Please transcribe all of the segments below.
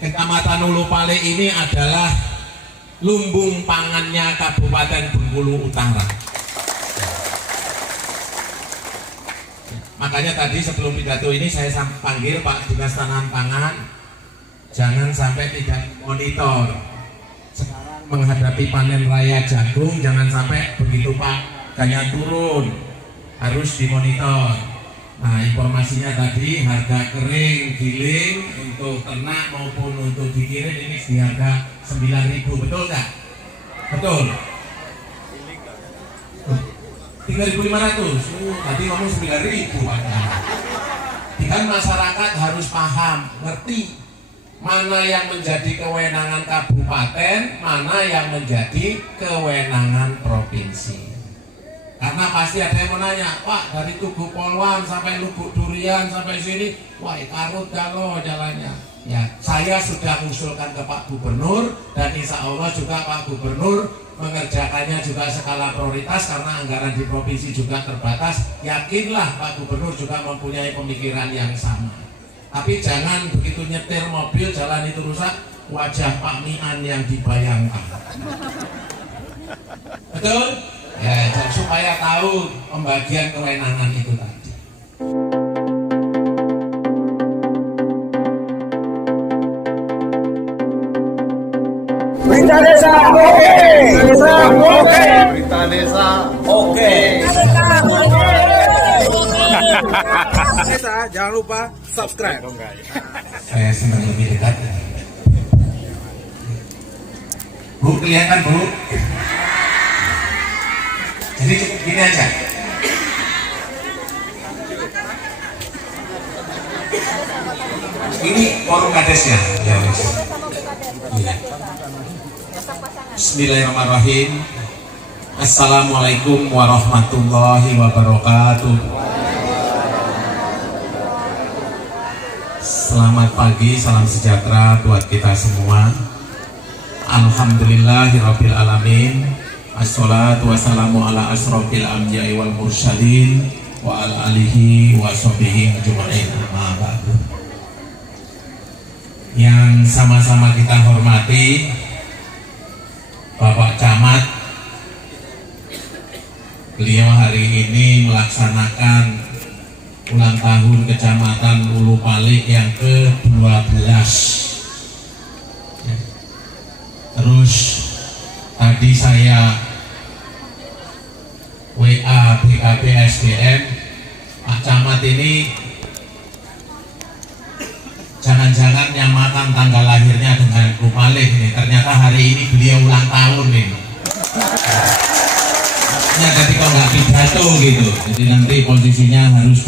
Kecamatan Ulupale ini adalah lumbung pangannya Kabupaten Bengkulu Utara. Makanya tadi sebelum pidato ini saya panggil Pak Dinas Tanaman Pangan, jangan sampai tidak monitor. Sekarang menghadapi panen raya jagung, jangan sampai begitu Pak harganya turun, harus dimonitor. Nah, informasinya tadi harga kering, giling untuk ternak maupun untuk dikirim ini di harga 9.000, betul nggak? Betul. 3.500. Tadi ngomong 9.000 Pak. Dan masyarakat harus paham, ngerti mana yang menjadi kewenangan kabupaten, mana yang menjadi kewenangan provinsi. Karena pasti ada yang menanya, Pak, dari Tugu Polwan sampai Lubuk Durian sampai sini, wah karut galo jalannya. Ya, saya sudah mengusulkan ke Pak Gubernur dan insya Allah juga Pak Gubernur mengerjakannya juga skala prioritas karena anggaran di provinsi juga terbatas. Yakinlah Pak Gubernur juga mempunyai pemikiran yang sama. Tapi jangan begitu nyetir mobil jalan itu rusak, wajah Pak Mian yang dibayangkan. Betul? Ya, supaya tahu pembagian kewenangan itu tadi. Berita desa oke. Desa oke. Berita desa Oke. desa, jangan lupa subscribe. Saya senang lebih dekat. Bu, kelihatan Bu? Jadi cukup gini aja. Ini forum kadesnya. Ya, iya. Bismillahirrahmanirrahim. Assalamualaikum warahmatullahi wabarakatuh. Selamat pagi, salam sejahtera buat kita semua. Alhamdulillahirabbil alamin. Assalatu wassalamu ala asrofil anbiya'i wal mursalin wa ala alihi wa sahbihi ajma'in, amma ba'du. Yang sama-sama kita hormati Bapak Camat, beliau hari ini melaksanakan ulang tahun Kecamatan Ulupale yang ke-12. Terus tadi saya WA BKP SDM, Pak Camat ini jangan-jangan nyamakan tanggal lahirnya dengan Ulupale ini. Ternyata hari ini beliau ulang tahun ini. Makanya tadi kok nggak pidato gitu. Jadi nanti posisinya harus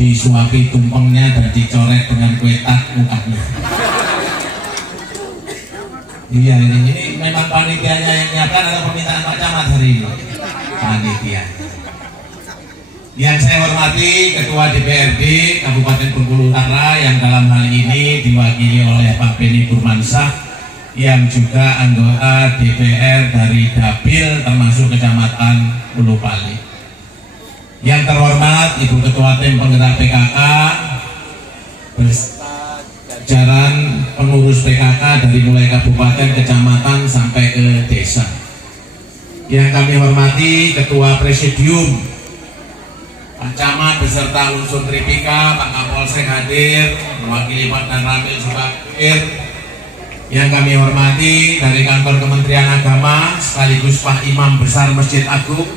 disuapi tumpengnya dan dicoret dengan kue tat mukanya. Iya, ini memang panitianya yang menyiapkan atau permintaan Pak Camat hari ini? Panitia. Yang saya hormati Ketua DPRD Kabupaten Bengkulu Utara yang dalam hal ini diwakili oleh Pak Beni Burmansyah, yang juga anggota DPR dari Dapil termasuk Kecamatan Ulupale. Yang terhormat Ibu Ketua Tim Penggerak PKK beserta jajaran pengurus PKK dari mulai kabupaten, kecamatan sampai ke desa. Yang kami hormati Ketua Presidium Pak Camat beserta unsur Tripika, Pak Kapolsek hadir, mewakili Pak Dan Ramil juga hadir. Yang kami hormati dari kantor Kementerian Agama sekaligus Pak Imam Besar Masjid Agung,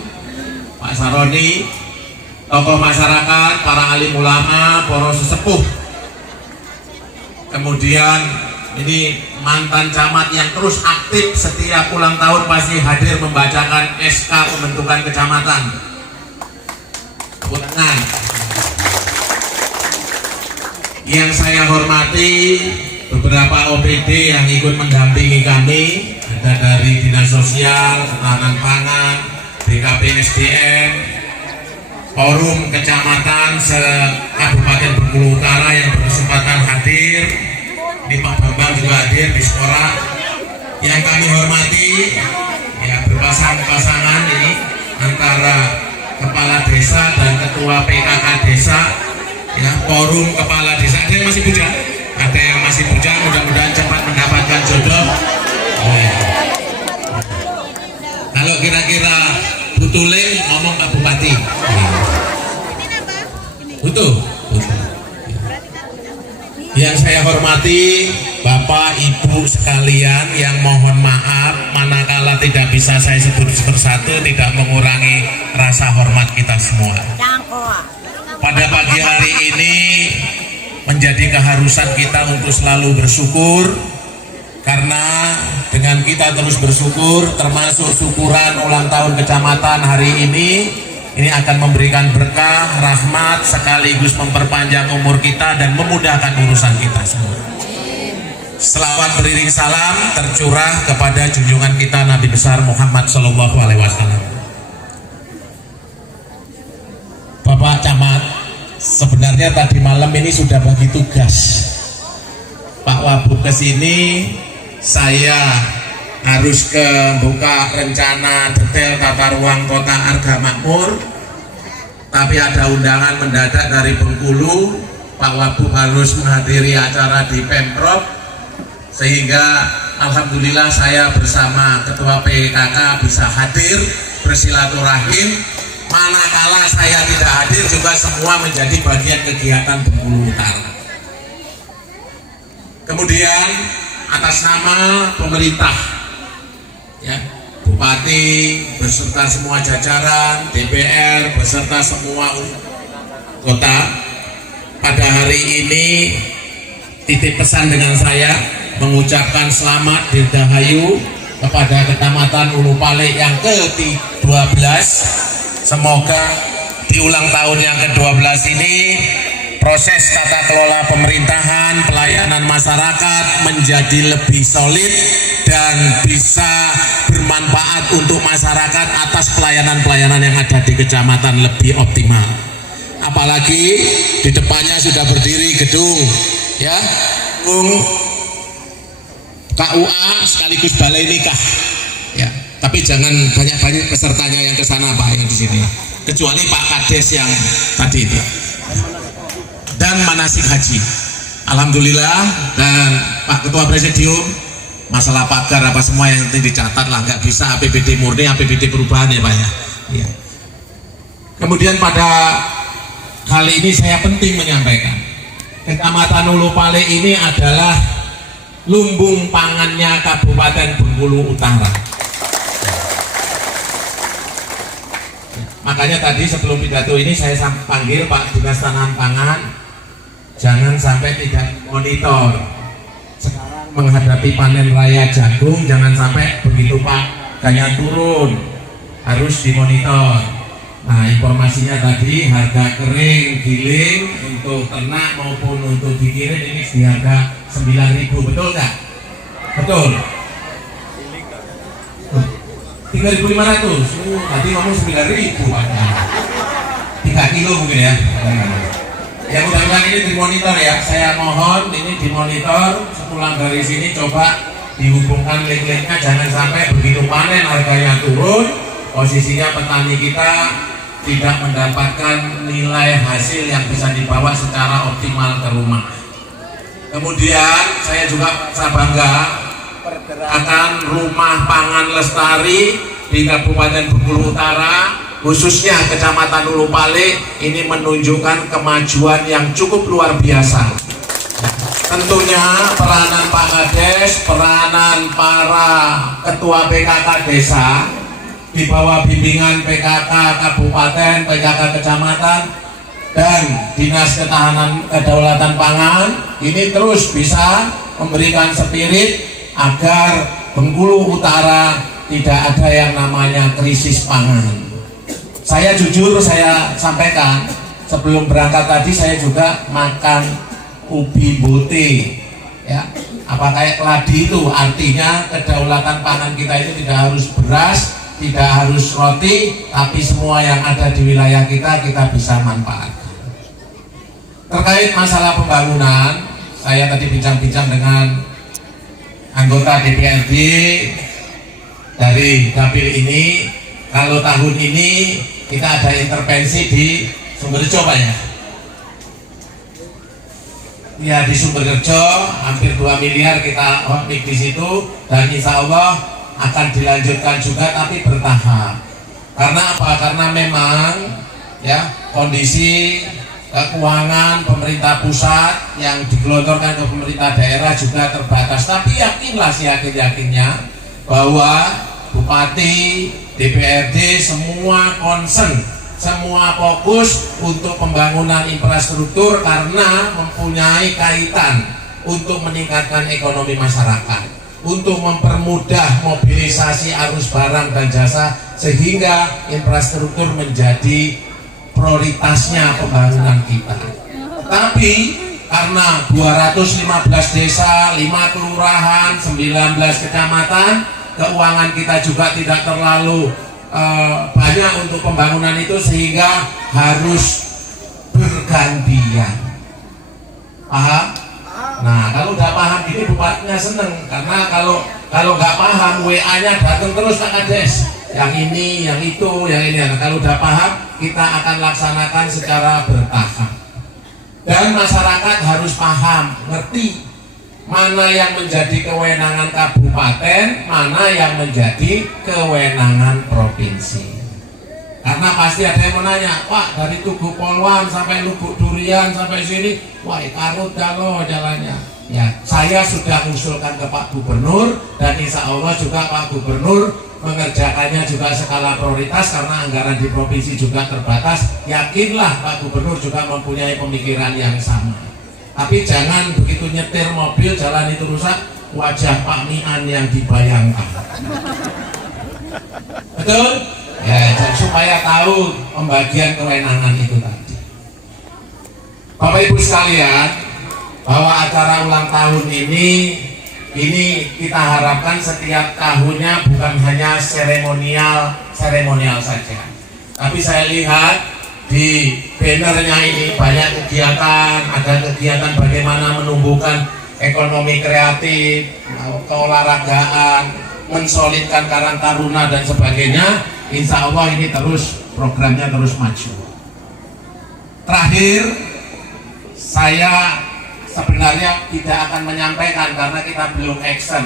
Pak Saroni, tokoh masyarakat, para alim ulama, para sesepuh. Kemudian ini mantan camat yang terus aktif setiap ulang tahun pasti hadir membacakan SK pembentukan kecamatan. Tenang. Yang saya hormati beberapa OPD yang ikut mendampingi kami, ada dari Dinas Sosial, Ketahanan Pangan, BKP SDM, Forum Kecamatan se-Kabupaten Bengkulu Utara yang berkesempatan hadir. Ini Pak Bambang juga hadir di sekolah. Yang kami hormati, ya berpasang-pasangan ini antara Kepala Desa dan Ketua PKK Desa, ya Forum Kepala Desa. Ada yang masih muda? Ada yang masih bujang, mudah-mudahan cepat mendapatkan jodoh. Kalau kira-kira butuling ngomong Pak Bupati. Butuh. Yang saya hormati Bapak Ibu sekalian, yang mohon maaf manakala tidak bisa saya sebut persatu, tidak mengurangi rasa hormat kita semua. Pada pagi hari ini menjadi keharusan kita untuk selalu bersyukur, karena dengan kita terus bersyukur, termasuk syukuran ulang tahun kecamatan hari ini akan memberikan berkah, rahmat, sekaligus memperpanjang umur kita dan memudahkan urusan kita semua. Selawat beriring salam tercurah kepada junjungan kita Nabi besar Muhammad Sallallahu Alaihi Wasallam. Bapak Camat, sebenarnya tadi malam ini sudah bagi tugas Pak Wabub ke sini. Saya harus buka rencana detail tata ruang kota Arga Makmur, tapi ada undangan mendadak dari Bengkulu. Pak Wabub harus menghadiri acara di Pemprov, sehingga alhamdulillah saya bersama Ketua PKK bisa hadir bersilaturahim. Manakala saya tidak hadir juga semua menjadi bagian kegiatan Bengkulu Utara. Kemudian atas nama pemerintah, ya, Bupati beserta semua jajaran, DPR beserta semua kota, pada hari ini titip pesan dengan saya mengucapkan selamat dirgahayu kepada Kecamatan Ulu Palik yang ke-12. Semoga di ulang tahun yang ke-12 ini proses tata kelola pemerintahan, pelayanan masyarakat menjadi lebih solid dan bisa bermanfaat untuk masyarakat atas pelayanan-pelayanan yang ada di kecamatan lebih optimal. Apalagi di depannya sudah berdiri gedung, ya, gedung KUA sekaligus balai nikah, ya. Tapi jangan banyak-banyak pesertanya yang ke sana Pak, yang di sini, kecuali Pak Kades yang tadi itu. Dan manasik haji, alhamdulillah. Dan Pak Ketua Presidium, masalah pagar apa semua yang penting dicatat lah, nggak bisa APBD murni, APBD perubahan ya Pak ya. Ya. Kemudian pada kali ini saya penting menyampaikan, Kecamatan Ulu Palik ini adalah lumbung pangannya Kabupaten Bengkulu Utara. Makanya tadi sebelum pidato ini saya panggil Pak Dinas Tanaman Pangan, jangan sampai tidak monitor. Sekarang menghadapi panen raya jagung, jangan sampai begitu Pak harganya turun, harus dimonitor. Nah, informasinya tadi harga kering, giling untuk ternak maupun untuk dikirim ini di harga 9.000, betul nggak? Betul. 3.500. Tadi ngomong 9.000 Pak. 3 kilo mungkin ya. Ya mudah-mudahan ini dimonitor ya. Saya mohon ini dimonitor. Sepulang dari sini coba dihubungkan link-linknya, jangan sampai begitu panen harganya turun, posisinya petani kita tidak mendapatkan nilai hasil yang bisa dibawa secara optimal ke rumah. Kemudian saya juga merasa bangga pergerakan Rumah Pangan Lestari di Kabupaten Bengkulu Utara, khususnya Kecamatan Ulu Palik, ini menunjukkan kemajuan yang cukup luar biasa. Tentunya peranan Pak Kades, peranan para ketua PKK desa di bawah bimbingan PKK Kabupaten, PKK Kecamatan, dan Dinas Ketahanan Kedaulatan Pangan ini terus bisa memberikan spirit agar Bengkulu Utara tidak ada yang namanya krisis pangan. Saya jujur saya sampaikan, sebelum berangkat tadi saya juga makan ubi bote, ya, apa kayak keladi itu, artinya kedaulatan pangan kita itu tidak harus beras, tidak harus roti, tapi semua yang ada di wilayah kita bisa manfaatkan. Terkait masalah pembangunan, saya tadi bincang-bincang dengan anggota DPRD dari dapil ini. Kalau tahun ini kita ada intervensi di Sumberjo Pak ya. ya di Sumberjo hampir 2 miliar kita di situ, dan insya Allah akan dilanjutkan juga tapi bertahap. Karena apa? Karena memang ya kondisi keuangan pemerintah pusat yang digelontorkan ke pemerintah daerah juga terbatas. Tapi yakinlah seyakin-yakinnya bahwa Bupati, DPRD semua concern, semua fokus untuk pembangunan infrastruktur karena mempunyai kaitan untuk meningkatkan ekonomi masyarakat, untuk mempermudah mobilisasi arus barang dan jasa sehingga infrastruktur menjadi prioritasnya pembangunan kita. Tapi karena 215 desa, 5 kelurahan, 19 kecamatan, keuangan kita juga tidak terlalu banyak untuk pembangunan itu sehingga harus bergantian. Paham? Nah, kalau udah paham ini bupatinya seneng, karena kalau nggak paham WA-nya datang terus Kak Kades, yang ini, yang itu, yang ini. Nah, kalau udah paham kita akan laksanakan secara bertahap. Dan masyarakat harus paham, ngerti mana yang menjadi kewenangan kabupaten, mana yang menjadi kewenangan provinsi. Karena pasti ada yang menanya, Pak, dari Tugu Polwan sampai Lubuk Durian sampai sini, wah karut dalo jalannya. Ya, saya sudah mengusulkan ke Pak Gubernur, dan insya Allah juga Pak Gubernur mengerjakannya juga skala prioritas karena anggaran di provinsi juga terbatas. Yakinlah Pak Gubernur juga mempunyai pemikiran yang sama. Tapi jangan begitu nyetir mobil jalan itu rusak, wajah Pak Mian yang dibayangkan. Betul? Ya, supaya tahu pembagian kewenangan itu tadi. Bapak Ibu sekalian, bahwa acara ulang tahun ini kita harapkan setiap tahunnya bukan hanya seremonial saja. Tapi saya lihat di bannernya ini banyak kegiatan, ada kegiatan bagaimana menumbuhkan ekonomi kreatif, keolahragaan, mensolidkan Karang Taruna dan sebagainya. Insya Allah ini terus programnya terus maju. Terakhir, saya sebenarnya tidak akan menyampaikan karena kita belum action,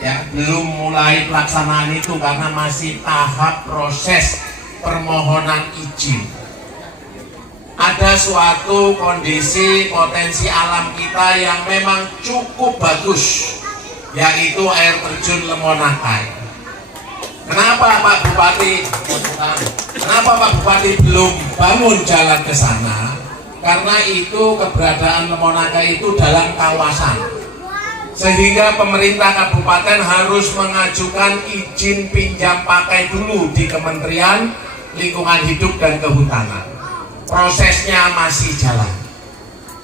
ya, belum mulai pelaksanaan itu karena masih tahap proses permohonan izin. Ada suatu kondisi potensi alam kita yang memang cukup bagus, yaitu air terjun Lemonakai. Kenapa Pak Bupati belum bangun jalan ke sana? Karena itu keberadaan Lemonakai itu dalam kawasan, sehingga pemerintah kabupaten harus mengajukan izin pinjam pakai dulu di Kementerian Lingkungan Hidup dan Kehutanan. Prosesnya masih jalan,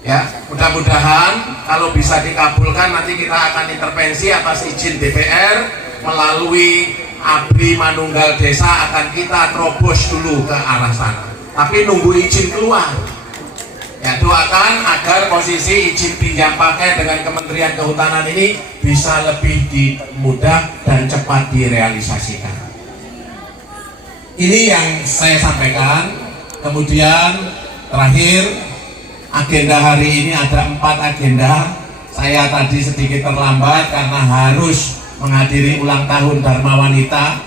ya, mudah-mudahan kalau bisa dikabulkan nanti kita akan intervensi atas izin DPR melalui ABRI Manunggal Desa, akan kita terobos dulu ke arah sana, tapi nunggu izin keluar. Ya, doakan agar posisi izin pinjam pakai dengan Kementerian Kehutanan ini bisa lebih mudah dan cepat direalisasikan. Ini yang saya sampaikan. Kemudian terakhir, agenda hari ini ada 4 agenda. Saya tadi sedikit terlambat karena harus menghadiri ulang tahun Dharma Wanita.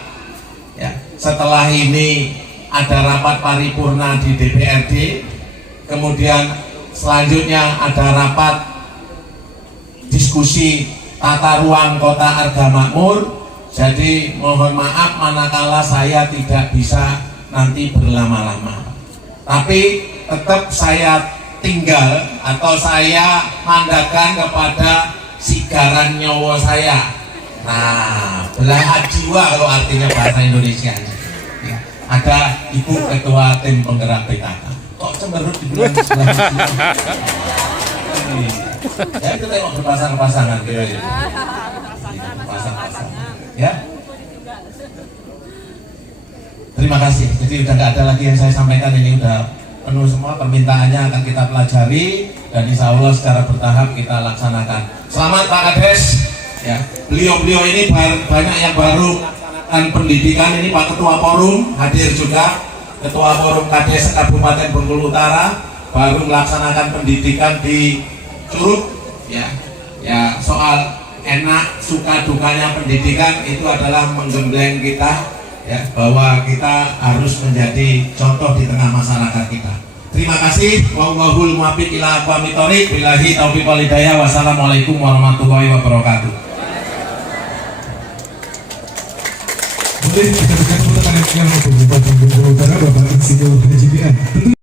Ya, setelah ini ada rapat paripurna di DPRD. Kemudian selanjutnya ada rapat diskusi tata ruang Kota Argamakmur. Jadi mohon maaf manakala saya tidak bisa nanti berlama-lama. Tapi tetap saya tinggal atau saya mandatkan kepada sigaran nyawa saya. Nah, belahan jiwa kalau artinya bahasa Indonesia. Ya, ada Ibu Ketua Tim Penggerak PKK. Kok cemberut dibilang belahan jiwa? Ya itu tengok berpasang-pasangan gitu ya. Pasang-pasangan. Ya. Terima kasih. Jadi udah nggak ada lagi yang saya sampaikan, ini udah penuh semua. Permintaannya akan kita pelajari dan insya Allah secara bertahap kita laksanakan. Selamat Pak Kades. Ya, beliau-beliau ini banyak yang baru melaksanakan pendidikan. Ini Pak Ketua Forum hadir juga, Ketua Forum Kades Kabupaten Bengkulu Utara baru melaksanakan pendidikan di Curug ya soal enak suka dukanya pendidikan itu adalah menggembleng kita ya, bahwa kita harus menjadi contoh di tengah masyarakat kita. Terima kasih. Wallahul muwaffiq ila aqwamit thoriq. Billahi taufiq wal hidayah. Wassalamualaikum warahmatullahi wabarakatuh. Boleh kita berikan tepuk tangan yang untuk Bupati Bengkulu Utara Bapak Insinyur Haji Bian.